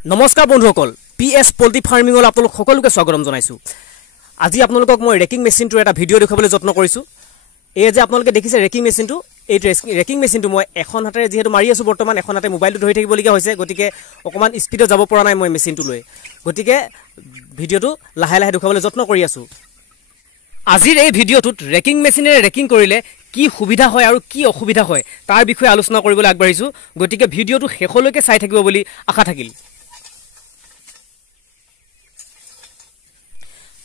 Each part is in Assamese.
নমস্কাৰ বন্ধুসকল পিএছ পল্ট্ৰি ফাৰ্মিঙলৈ আপোনালোক সকলোকে স্বাগতম জনাইছোঁ। আজি আপোনালোকক মই ৰেকিং মেচিনটোৰ এটা ভিডিঅ' দেখুৱাবলৈ যত্ন কৰিছোঁ। এই যে আপোনালোকে দেখিছে ৰেকিং মেচিনটো, এই ৰেকিং মেচিনটো মই এখন হাতেৰে যিহেতু মাৰি আছোঁ, বৰ্তমান এখন হাতে মোবাইলটো ধৰি থাকিবলগীয়া হৈছে, গতিকে অকণমান স্পীডত যাব পৰা নাই মই মেচিনটো লৈ, গতিকে ভিডিঅ'টো লাহে লাহে দেখুৱাবলৈ যত্ন কৰি আছোঁ। আজিৰ এই ভিডিঅ'টোত ৰেকিং মেচিনেৰে ৰেকিং কৰিলে কি সুবিধা হয় আৰু কি অসুবিধা হয় তাৰ বিষয়ে আলোচনা কৰিবলৈ আগবাঢ়িছোঁ, গতিকে ভিডিঅ'টো শেষলৈকে চাই থাকিব বুলি আশা থাকিল।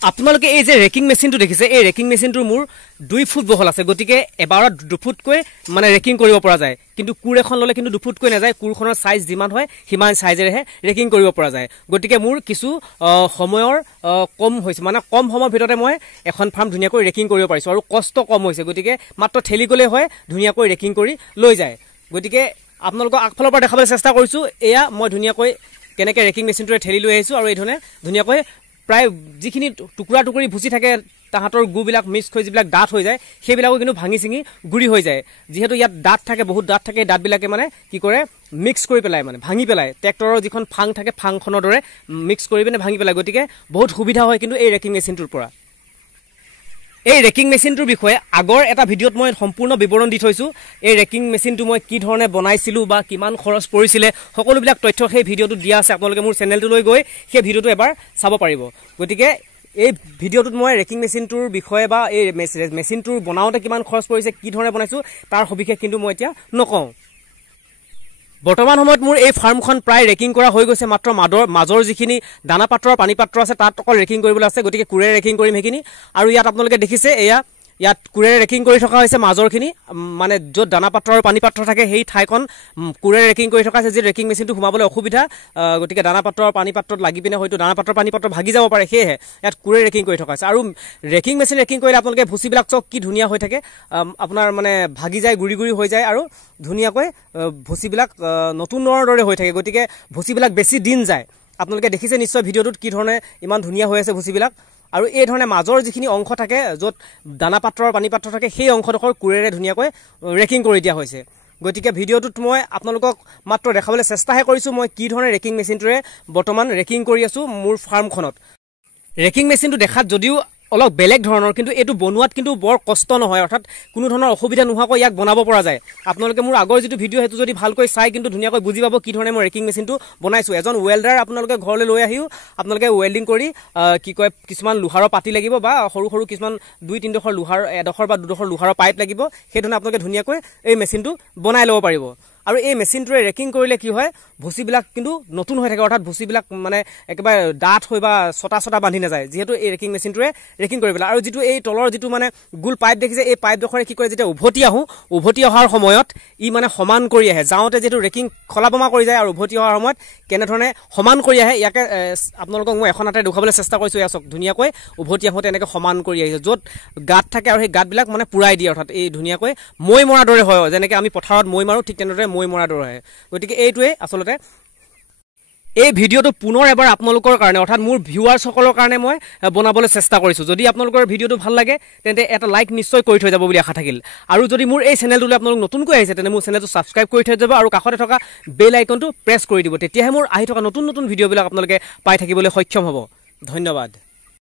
আপোনালোকে এই যে ৰেকিং মেচিনটো দেখিছে, এই ৰেকিং মেচিনটোৰ মূৰ 2 ফুট বহল আছে, গতিকে এবাৰত 2 ফুটকৈ মানে ৰেকিং কৰিব পৰা যায়। কিন্তু কোৰ এখন ল'লে কিন্তু 2 ফুটকৈ নাযায়, কোৰখনৰ চাইজ যিমান হয় সিমান চাইজেৰেহে ৰেকিং কৰিব পৰা যায়। গতিকে মোৰ কিছু সময়ৰ কম হৈছে, মানে কম সময়ৰ ভিতৰতে মই এখন ফাৰ্ম ধুনীয়াকৈ ৰেকিং কৰিব পাৰিছোঁ আৰু কষ্ট কম হৈছে, গতিকে মাত্ৰ ঠেলি গ'লেই হয়, ধুনীয়াকৈ ৰেকিং কৰি লৈ যায়। গতিকে আপোনালোকক আগফালৰ পৰা দেখাবলৈ চেষ্টা কৰিছোঁ। এয়া মই ধুনীয়াকৈ কেনেকৈ ৰেকিং মেচিনটোৰে ঠেলি লৈ আহিছোঁ আৰু এইধৰণে ধুনীয়াকৈ প্ৰায় যিখিনি টুকুৰা টুকুৰি ভুচি থাকে তাহাঁতৰ গুবিলাক মিক্স হৈ যিবিলাক ডাঠ হৈ যায় সেইবিলাকো কিন্তু ভাঙি চিঙি গুৰি হৈ যায়। যিহেতু ইয়াত ডাঠ থাকে, বহুত ডাঠ থাকে, ডাঠবিলাকে মানে কি কৰে মিক্স কৰি পেলাই, মানে ভাঙি পেলাই, ট্ৰেক্টৰৰ যিখন ফাং থাকে ফাংখনৰ দৰে মিক্স কৰি পিনে ভাঙি পেলাই। গতিকে বহুত সুবিধা হয় কিন্তু এই ৰেকিং মেচিনটোৰ পৰা। এই ৰেকিং মেচিনটোৰ বিষয়ে আগৰ এটা ভিডিঅ'ত মই সম্পূৰ্ণ বিৱৰণ দি থৈছোঁ। এই ৰেকিং মেচিনটো মই কি ধৰণে বনাইছিলোঁ বা কিমান খৰচ পৰিছিলে সকলোবিলাক তথ্য সেই ভিডিঅ'টোত দিয়া আছে। আপোনালোকে মোৰ চেনেলটোলৈ গৈ সেই ভিডিঅ'টো এবাৰ চাব পাৰিব। গতিকে এই ভিডিঅ'টোত মই ৰেকিং মেচিনটোৰ বিষয়ে বা এই মেচিনটোৰ বনাওঁতে কিমান খৰচ পৰিছে, কি ধৰণে বনাইছোঁ তাৰ সবিশেষ কিন্তু মই এতিয়া নকওঁ। বৰ্তমান সময়ত মোৰ এই ফাৰ্মখন প্ৰায় ৰেকিং কৰা হৈ গৈছে, মাত্ৰ মাজৰ যিখিনি দানা পাত্ৰ পানী পাত্ৰ আছে তাত অকল ৰেকিং কৰিবলৈ আছে, গতিকে কোৰেৰে ৰেকিং কৰিম সেইখিনি। আৰু ইয়াত আপোনালোকে দেখিছে ইয়াত কোৰেৰে ৰেকিং কৰি থকা হৈছে মাজৰখিনি, মানে য'ত দানা পাত্ৰ আৰু পানী পাত্ৰ থাকে সেই ঠাইখন কোৰেৰে ৰেকিং কৰি থকা হৈছে, যি ৰেকিং মেচিনটো সোমাবলৈ অসুবিধা, গতিকে দানা পাত্ৰ আৰু পানী পাত্ৰত লাগি পিনে হয়তো দানা পাত্ৰ পানী পাত্ৰ ভাগি যাব পাৰে, সেয়েহে ইয়াত কোৰেৰে ৰেকিং কৰি থকা হৈছে। আৰু ৰেকিং মেচিন ৰেকিং কৰিলে আপোনালোকে ভুচিবিলাক চক কি ধুনীয়া হৈ থাকে, আপোনাৰ মানে ভাগি যায়, গুৰি গুৰি হৈ যায় আৰু ধুনীয়াকৈ ভুচিবিলাক নতুনৰ দৰে হৈ থাকে, গতিকে ভুচিবিলাক বেছি দিন যায়। আপোনালোকে দেখিছে নিশ্চয় ভিডিঅ'টোত কি ধৰণে ইমান ধুনীয়া হৈ আছে ভুচিবিলাক। আৰু এই ধৰণে মাজৰ যিখিনি অংশ থাকে য'ত দানা পাত্ৰ আৰু পানী পাত্ৰ থাকে সেই অংশডোখৰ কোৰেৰে ধুনীয়াকৈ ৰেকিং কৰি দিয়া হৈছে। গতিকে ভিডিঅ'টোত মই আপোনালোকক মাত্ৰ দেখাবলৈ চেষ্টাহে কৰিছোঁ মই কি ধৰণে ৰেকিং মেচিনটোৰে বৰ্তমান ৰেকিং কৰি আছোঁ মোৰ ফাৰ্মখনত। ৰেকিং মেচিনটো দেখাত যদিও অলপ বেলেগ ধৰণৰ, কিন্তু এইটো বনোৱাত কিন্তু বৰ কষ্ট নহয়, অৰ্থাৎ কোনো ধৰণৰ অসুবিধা নোহোৱাকৈ ইয়াক বনাব পৰা যায়। আপোনালোকে মোৰ আগৰ যিটো ভিডিঅ' সেইটো যদি ভালকৈ চাই কিন্তু ধুনীয়াকৈ বুজি পাব কি ধৰণে মই ৰেকিং মেচিনটো বনাইছোঁ। এজন ৱেল্ডাৰ আপোনালোকে ঘৰলৈ লৈ আহিও আপোনালোকে ৱেল্ডিং কৰি কি কয় কিছুমান লোহাৰৰ পাতি লাগিব বা সৰু সৰু কিছুমান 2-3ডোখৰ লোহাৰ, এডোখৰ বা দুডোখৰ লোহাৰৰ পাইপ লাগিব, সেইধৰণে আপোনালোকে ধুনীয়াকৈ এই মেচিনটো বনাই ল'ব পাৰিব। আৰু এই মেচিনটোৰে ৰেকিং কৰিলে কি হয়, ভুচিবিলাক কিন্তু নতুন হৈ থাকে, অৰ্থাৎ ভুচিবিলাক মানে একেবাৰে ডাঠ হৈ বা ছটা বান্ধি নাযায়, যিহেতু এই ৰেকিং মেচিনটোৰে ৰেকিং কৰি পেলাই। আৰু যিটো এই তলৰ যিটো মানে গোল পাইপ দেখিছে, এই পাইপডোখৰে কি কৰে যেতিয়া উভতি অহাৰ সময়ত ই মানে সমান কৰি আহে, যাওঁতে যিহেতু ৰেকিং খলা বমা কৰি যায় আৰু উভতি অহাৰ সময়ত কেনেধৰণে সমান কৰি আহে, ইয়াকে আপোনালোকক মই এখন হাতে দেখুৱাবলৈ চেষ্টা কৰিছোঁ। এয়া চাওক, ধুনীয়াকৈ উভতি আহোঁতে এনেকৈ সমান কৰি আহিছে, য'ত গাঁত থাকে আৰু সেই গাঁতবিলাক মানে পুৰাই দিয়ে, অৰ্থাৎ এই ধুনীয়াকৈ মৈ মৰাৰ দৰে হয়, যেনেকৈ আমি পথাৰত মৈ মাৰোঁ ঠিক তেনেদৰে মৈ মৰাৰ দৰে হয়। গতিকে এইটোৱে আচলতে এই ভিডিঅ'টো পুনৰ এবাৰ আপোনালোকৰ কাৰণে, অৰ্থাৎ মোৰ ভিউৱাৰ্ছসকলৰ কাৰণে মই বনাবলৈ চেষ্টা কৰিছোঁ। যদি আপোনালোকৰ ভিডিঅ'টো ভাল লাগে তেন্তে এটা লাইক নিশ্চয় কৰি থৈ যাব বুলি আশা থাকিল। আৰু যদি মোৰ এই চেনেলটোলৈ আপোনালোক নতুনকৈ আহিছে তেন্তে মোৰ চেনেলটো ছাবস্ক্ৰাইব কৰি থৈ যাব আৰু কাষতে থকা বেল আইকনটো প্ৰেছ কৰি দিব, তেতিয়াহে মোৰ আহি থকা নতুন নতুন ভিডিঅ'বিলাক আপোনালোকে পাই থাকিবলৈ সক্ষম হ'ব। ধন্যবাদ।